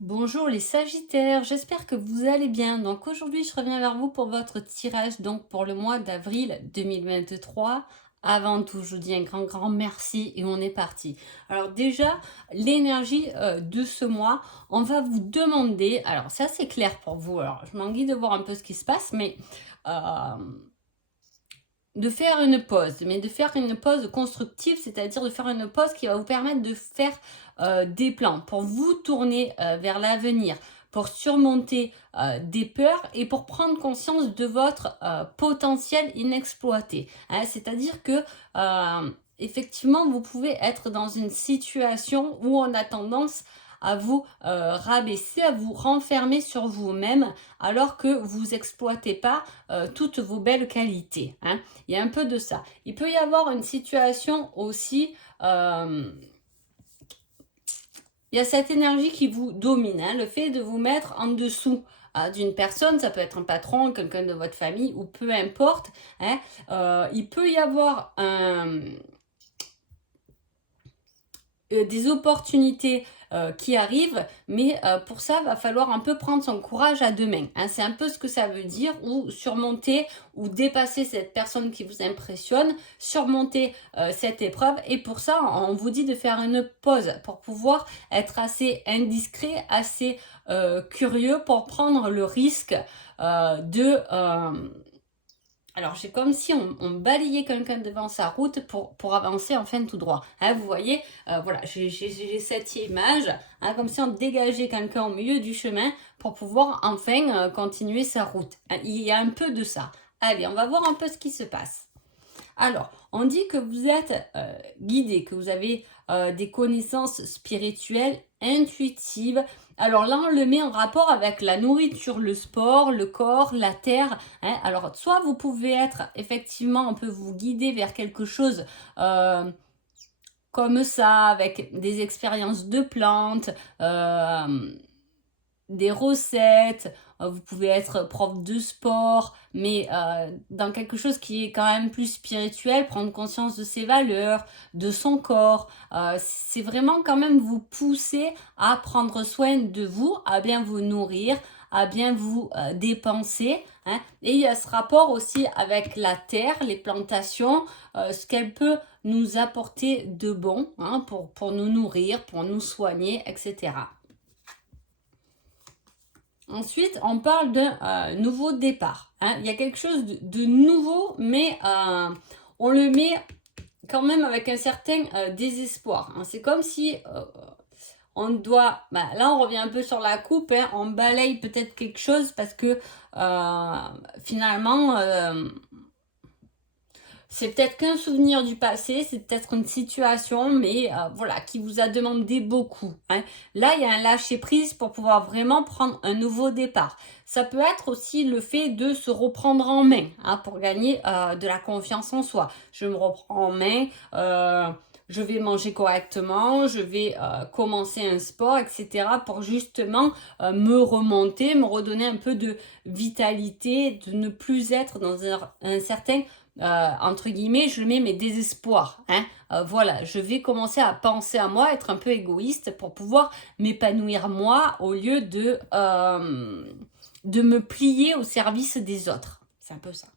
Bonjour les Sagittaires, j'espère que vous allez bien. Donc aujourd'hui, je reviens vers vous pour votre tirage donc pour le mois d'avril 2023. Avant tout, je vous dis un grand merci et on est parti. Alors déjà, l'énergie de ce mois, on va vous demander, alors c'est assez clair pour vous, alors je m'ennuie de voir un peu ce qui se passe, mais euh, de faire une pause, mais de faire une pause constructive, c'est-à-dire de faire une pause qui va vous permettre de faire des plans pour vous tourner vers l'avenir, pour surmonter des peurs et pour prendre conscience de votre potentiel inexploité. Hein, c'est-à-dire que effectivement, vous pouvez être dans une situation où on a tendance à vous rabaisser, à vous renfermer sur vous-même, alors que vous exploitez pas toutes vos belles qualités. Hein. Il y a un peu de ça. Il peut y avoir une situation aussi, il y a cette énergie qui vous domine, hein, le fait de vous mettre en dessous d'une personne, ça peut être un patron, quelqu'un de votre famille, ou peu importe. Hein, il peut y avoir des opportunités qui arrivent, mais pour ça, va falloir un peu prendre son courage à deux mains. Hein. C'est un peu ce que ça veut dire, ou surmonter ou dépasser cette personne qui vous impressionne, surmonter cette épreuve. Et pour ça, on vous dit de faire une pause pour pouvoir être assez indiscret, assez curieux pour prendre le risque de alors, c'est comme si on balayait quelqu'un devant sa route pour avancer enfin tout droit. Hein, vous voyez, voilà, j'ai cette image, hein, comme si on dégageait quelqu'un au milieu du chemin pour pouvoir enfin continuer sa route. Hein, il y a un peu de ça. Allez, on va voir un peu ce qui se passe. Alors, on dit que vous êtes guidé, que vous avez des connaissances spirituelles, intuitives. Alors là, on le met en rapport avec la nourriture, le sport, le corps, la terre. Hein. Alors, soit vous pouvez être, effectivement, on peut vous guider vers quelque chose comme ça, avec des expériences de plantes, des recettes, vous pouvez être prof de sport, mais dans quelque chose qui est quand même plus spirituel, prendre conscience de ses valeurs, de son corps. C'est vraiment quand même vous pousser à prendre soin de vous, à bien vous nourrir, à bien vous dépenser. Hein. Et il y a ce rapport aussi avec la terre, les plantations, ce qu'elle peut nous apporter de bon, hein, pour nous nourrir, pour nous soigner, etc. Ensuite, on parle d'un nouveau départ. Hein. Il y a quelque chose de nouveau, mais on le met quand même avec un certain désespoir. Hein. C'est comme si on doit... là, on revient un peu sur la coupe. Hein. On balaye peut-être quelque chose parce que finalement... c'est peut-être qu'un souvenir du passé, c'est peut-être une situation, mais voilà, qui vous a demandé beaucoup. Hein. Là, il y a un lâcher-prise pour pouvoir vraiment prendre un nouveau départ. Ça peut être aussi le fait de se reprendre en main, hein, pour gagner de la confiance en soi. Je me reprends en main, je vais manger correctement, je vais commencer un sport, etc. pour justement me remonter, me redonner un peu de vitalité, de ne plus être dans un certain entre guillemets, je mets mes désespoirs. Hein. Voilà, je vais commencer à penser à moi, être un peu égoïste pour pouvoir m'épanouir moi au lieu de me plier au service des autres. C'est un peu ça.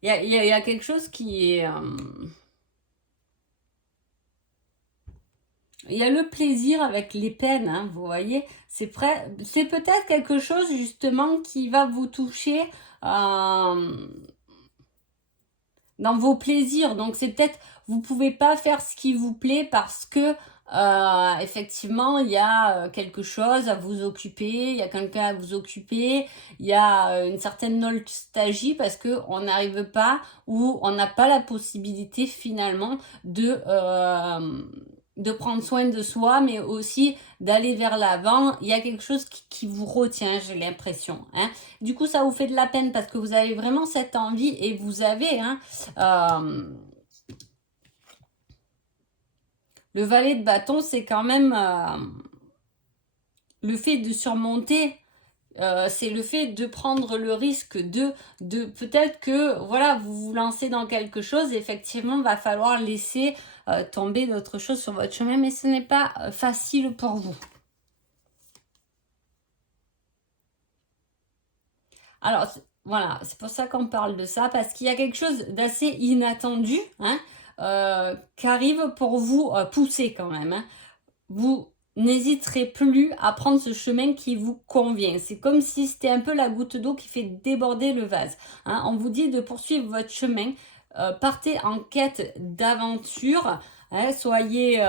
Il y a quelque chose qui est... il y a le plaisir avec les peines, hein, vous voyez. C'est peut-être quelque chose justement qui va vous toucher dans vos plaisirs. Donc c'est peut-être, vous pouvez pas faire ce qui vous plaît parce que effectivement il y a quelque chose à vous occuper, il y a quelqu'un à vous occuper, il y a une certaine nostalgie parce que on n'arrive pas ou on n'a pas la possibilité finalement de prendre soin de soi, mais aussi d'aller vers l'avant. Il y a quelque chose qui vous retient, j'ai l'impression. Hein. Du coup, ça vous fait de la peine parce que vous avez vraiment cette envie et vous avez, hein, euh, le valet de bâton, c'est quand même le fait de surmonter c'est le fait de prendre le risque de peut-être que voilà, vous vous lancez dans quelque chose, effectivement, il va falloir laisser tomber d'autres choses sur votre chemin, mais ce n'est pas facile pour vous. Alors, voilà, c'est pour ça qu'on parle de ça, parce qu'il y a quelque chose d'assez inattendu hein, qui arrive pour vous pousser quand même. Hein. Vous n'hésiterez plus à prendre ce chemin qui vous convient. C'est comme si c'était un peu la goutte d'eau qui fait déborder le vase. Hein. On vous dit de poursuivre votre chemin. Partez en quête d'aventure. Hein. Soyez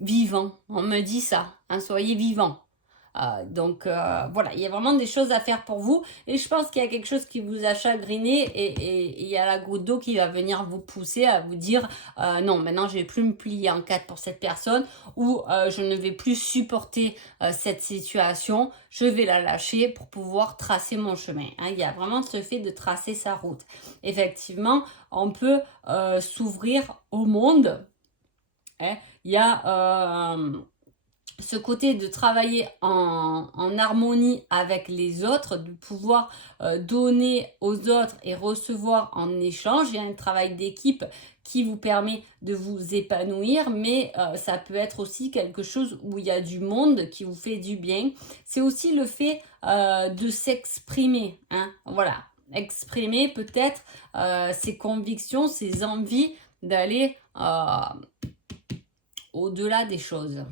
vivant. On me dit ça. Hein. Soyez vivant. Donc voilà, il y a vraiment des choses à faire pour vous et je pense qu'il y a quelque chose qui vous a chagriné et il y a la goutte d'eau qui va venir vous pousser à vous dire non, maintenant je vais plus me plier en quatre pour cette personne ou je ne vais plus supporter cette situation, je vais la lâcher pour pouvoir tracer mon chemin. Hein. Il y a vraiment ce fait de tracer sa route. Effectivement, on peut s'ouvrir au monde. Hein. Il y a ce côté de travailler en harmonie avec les autres, de pouvoir donner aux autres et recevoir en échange. Il y a un travail d'équipe qui vous permet de vous épanouir, mais ça peut être aussi quelque chose où il y a du monde qui vous fait du bien. C'est aussi le fait de s'exprimer. Hein, voilà, exprimer peut-être ses convictions, ses envies d'aller au-delà des choses.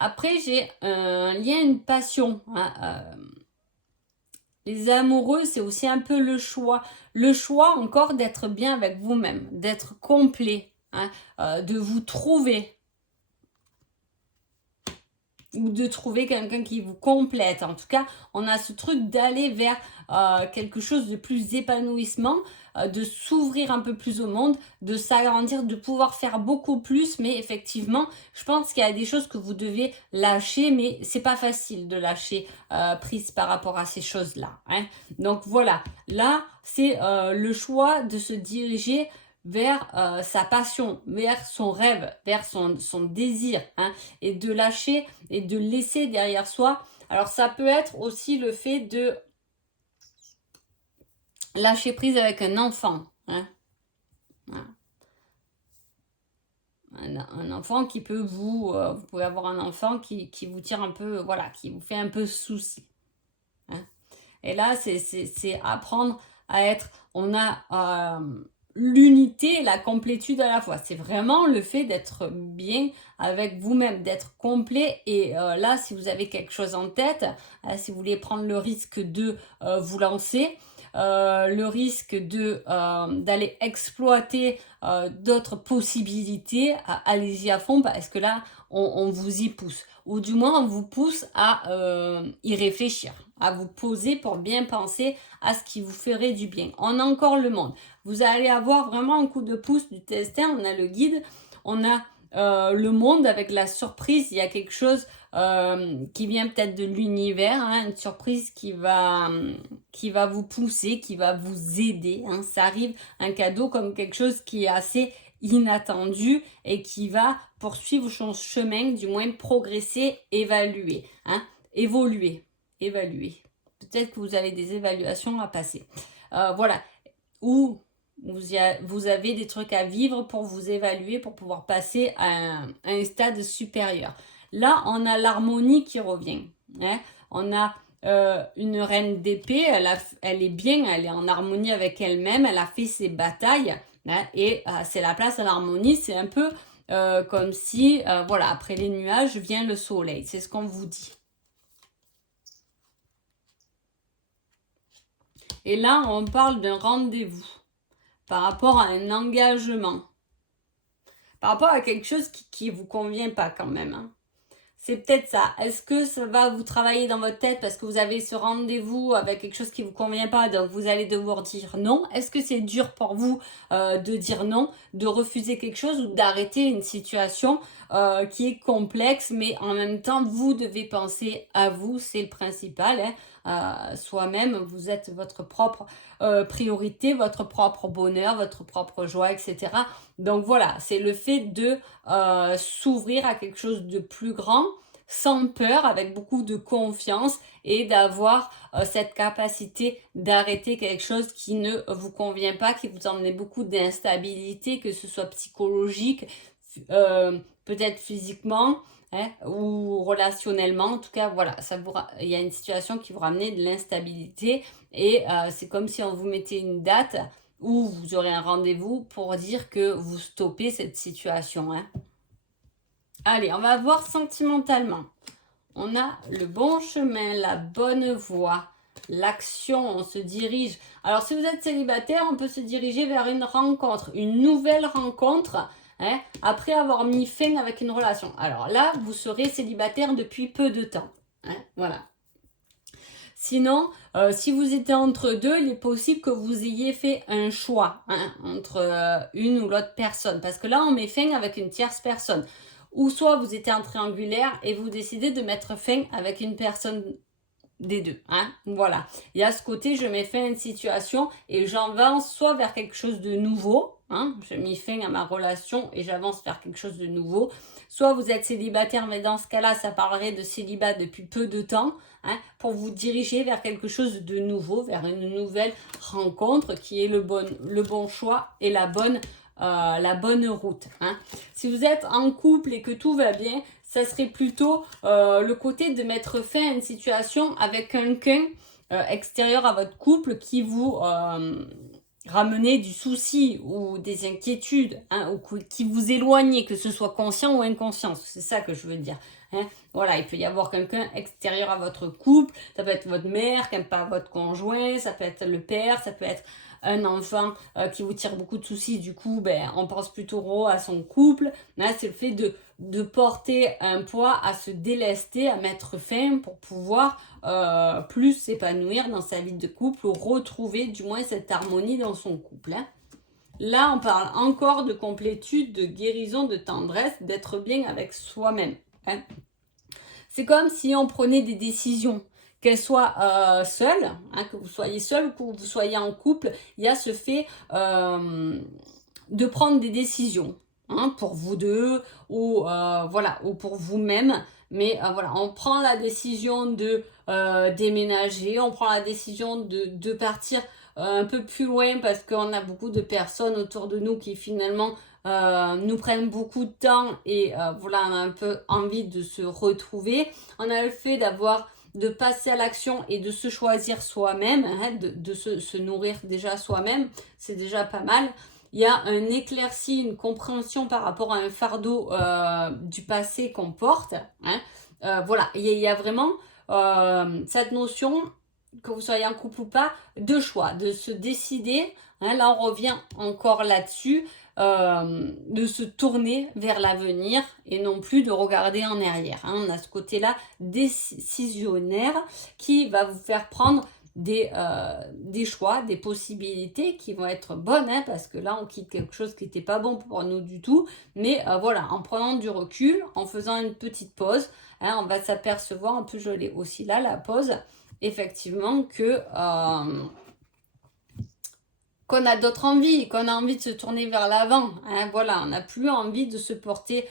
Après, j'ai un lien, une passion. Hein, les amoureux, c'est aussi un peu le choix. Le choix encore d'être bien avec vous-même, d'être complet, hein, de vous trouver. Ou de trouver quelqu'un qui vous complète. En tout cas, on a ce truc d'aller vers quelque chose de plus épanouissement, de s'ouvrir un peu plus au monde, de s'agrandir, de pouvoir faire beaucoup plus. Mais effectivement, je pense qu'il y a des choses que vous devez lâcher, mais c'est pas facile de lâcher prise par rapport à ces choses-là. Hein. Donc voilà, là, c'est le choix de se diriger vers sa passion, vers son rêve, vers son désir, hein, et de lâcher et de laisser derrière soi. Alors ça peut être aussi le fait de lâcher prise avec un enfant. Hein. Un enfant qui peut vous pouvez avoir un enfant qui vous tire un peu, voilà, qui vous fait un peu souci. Hein. Et là, c'est apprendre à être, on a l'unité et la complétude à la fois. C'est vraiment le fait d'être bien avec vous-même, d'être complet. Et là, si vous avez quelque chose en tête, si vous voulez prendre le risque de vous lancer, le risque de d'aller exploiter d'autres possibilités, allez-y à fond parce que là, on vous y pousse. Ou du moins, on vous pousse à y réfléchir, à vous poser pour bien penser à ce qui vous ferait du bien. On a encore le monde. Vous allez avoir vraiment un coup de pouce du destin. On a le guide, on a le monde avec la surprise. Il y a quelque chose qui vient peut-être de l'univers, hein, une surprise qui va vous pousser, qui va vous aider. Hein. Ça arrive, un cadeau comme quelque chose qui est assez inattendu et qui va poursuivre son chemin, du moins progresser, évaluer, hein, évoluer. Peut-être que vous avez des évaluations à passer. Voilà. Ou vous avez des trucs à vivre pour vous évaluer, pour pouvoir passer à un stade supérieur. Là, on a l'harmonie qui revient. Hein. On a une reine d'épée, elle est bien, elle est en harmonie avec elle-même, elle a fait ses batailles. Hein, et c'est la place à l'harmonie, c'est un peu comme si, voilà, après les nuages vient le soleil. C'est ce qu'on vous dit. Et là, on parle d'un rendez-vous par rapport à un engagement, par rapport à quelque chose qui ne vous convient pas quand même. Hein. C'est peut-être ça. Est-ce que ça va vous travailler dans votre tête parce que vous avez ce rendez-vous avec quelque chose qui ne vous convient pas, donc vous allez devoir dire non? Est-ce que c'est dur pour vous de dire non, de refuser quelque chose ou d'arrêter une situation qui est complexe, mais en même temps, vous devez penser à vous, c'est le principal. Hein. soi-même. Vous êtes votre propre priorité, votre propre bonheur, votre propre joie, etc. Donc voilà, c'est le fait de s'ouvrir à quelque chose de plus grand, sans peur, avec beaucoup de confiance et d'avoir cette capacité d'arrêter quelque chose qui ne vous convient pas, qui vous emmène beaucoup d'instabilité, que ce soit psychologique, peut-être physiquement, hein, ou relationnellement. En tout cas, voilà, il y a une situation qui vous ramène de l'instabilité et c'est comme si on vous mettait une date où vous aurez un rendez-vous pour dire que vous stoppez cette situation, hein. Allez, on va voir sentimentalement. On a le bon chemin, la bonne voie, l'action, on se dirige. Alors, si vous êtes célibataire, on peut se diriger vers une rencontre, une nouvelle rencontre, hein, après avoir mis fin avec une relation. Alors là, vous serez célibataire depuis peu de temps, hein, voilà. Sinon, si vous étiez entre deux, il est possible que vous ayez fait un choix, hein, entre une ou l'autre personne. Parce que là, on met fin avec une tierce personne. Ou soit vous étiez en triangulaire et vous décidez de mettre fin avec une personne des deux, hein, voilà. Il y a ce côté, je mets fin à une situation et j'avance soit vers quelque chose de nouveau, hein, je mets fin à ma relation et j'avance vers quelque chose de nouveau. Soit vous êtes célibataire, mais dans ce cas-là, ça parlerait de célibat depuis peu de temps, hein, pour vous diriger vers quelque chose de nouveau, vers une nouvelle rencontre qui est le bon choix et la bonne route, hein. Si vous êtes en couple et que tout va bien, ça serait plutôt le côté de mettre fin à une situation avec quelqu'un extérieur à votre couple qui vous ramenait du souci ou des inquiétudes, hein, ou qui vous éloignait, que ce soit conscient ou inconscient. C'est ça que je veux dire, hein. Voilà, il peut y avoir quelqu'un extérieur à votre couple. Ça peut être votre mère qui n'aime pas votre conjoint, ça peut être le père, ça peut être un enfant qui vous tire beaucoup de soucis, du coup, on pense plutôt à son couple. Là, c'est le fait de porter un poids, à se délester, à mettre fin pour pouvoir plus s'épanouir dans sa vie de couple ou retrouver du moins cette harmonie dans son couple, hein. Là, on parle encore de complétude, de guérison, de tendresse, d'être bien avec soi-même, hein. C'est comme si on prenait des décisions, qu'elles soient seules, hein, que vous soyez seul ou que vous soyez en couple, il y a ce fait de prendre des décisions, hein, pour vous deux ou voilà, ou pour vous-même. Mais voilà, on prend la décision de déménager, on prend la décision de partir un peu plus loin parce qu'on a beaucoup de personnes autour de nous qui finalement nous prennent beaucoup de temps et voilà, on a un peu envie de se retrouver. On a le fait de passer à l'action et de se choisir soi-même, hein, de se nourrir déjà soi-même, c'est déjà pas mal. Il y a un éclairci, une compréhension par rapport à un fardeau du passé qu'on porte, hein. Voilà, il y a vraiment cette notion, que vous soyez en couple ou pas, de choix, de se décider, hein. Là, on revient encore là-dessus, de se tourner vers l'avenir et non plus de regarder en arrière, hein. On a ce côté-là décisionnaire qui va vous faire prendre des choix, des possibilités qui vont être bonnes, hein, parce que là, on quitte quelque chose qui n'était pas bon pour nous du tout. Mais voilà, en prenant du recul, en faisant une petite pause, hein, on va s'apercevoir, un peu je l'ai aussi là, la pause, effectivement, qu'on a d'autres envies, qu'on a envie de se tourner vers l'avant, hein, voilà, on n'a plus envie de se porter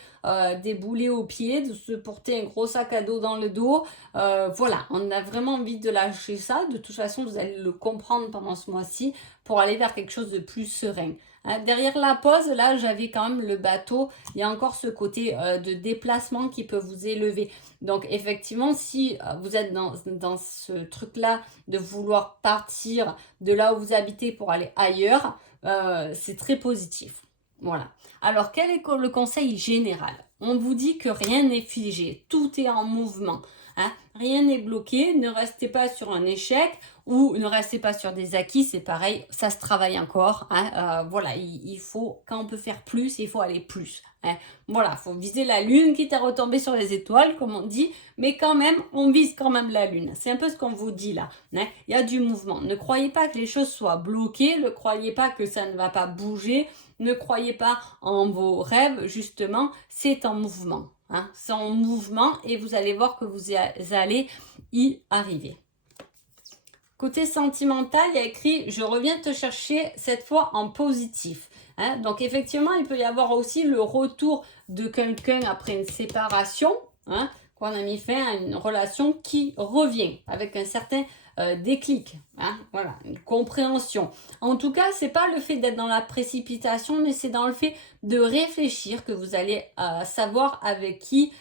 des boulets aux pieds, de se porter un gros sac à dos dans le dos, voilà, on a vraiment envie de lâcher ça. De toute façon, vous allez le comprendre pendant ce mois-ci pour aller vers quelque chose de plus serein, hein. Derrière la pause, là, j'avais quand même le bateau, il y a encore ce côté de déplacement qui peut vous élever. Donc effectivement, si vous êtes dans ce truc-là de vouloir partir de là où vous habitez pour aller ailleurs, c'est très positif. Voilà. Alors, quel est le conseil général? On vous dit que rien n'est figé, tout est en mouvement, hein. Rien n'est bloqué, ne restez pas sur un échec ou ne restez pas sur des acquis, c'est pareil, ça se travaille encore, hein. Voilà, il faut, quand on peut faire plus, il faut aller plus, hein. Voilà, il faut viser la lune, quitte à retomber sur les étoiles, comme on dit, mais quand même, on vise quand même la lune. C'est un peu ce qu'on vous dit là, hein. Il y a du mouvement. Ne croyez pas que les choses soient bloquées, ne croyez pas que ça ne va pas bouger, ne croyez pas en vos rêves, justement, c'est en mouvement, hein. C'est en mouvement et vous allez voir que vous allez y arriver. Côté sentimental, il y a écrit: je reviens te chercher cette fois en positif. Hein. Donc effectivement, il peut y avoir aussi le retour de quelqu'un après une séparation, hein, qu'on a mis fin à une relation qui revient avec un certain déclic, hein, voilà, une compréhension. En tout cas, c'est pas le fait d'être dans la précipitation, mais c'est dans le fait de réfléchir que vous allez savoir avec qui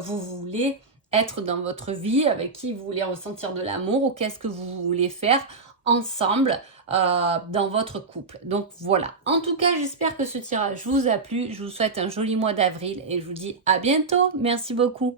vous voulez être dans votre vie, avec qui vous voulez ressentir de l'amour ou qu'est-ce que vous voulez faire ensemble dans votre couple. Donc voilà. En tout cas, j'espère que ce tirage vous a plu. Je vous souhaite un joli mois d'avril et je vous dis à bientôt. Merci beaucoup.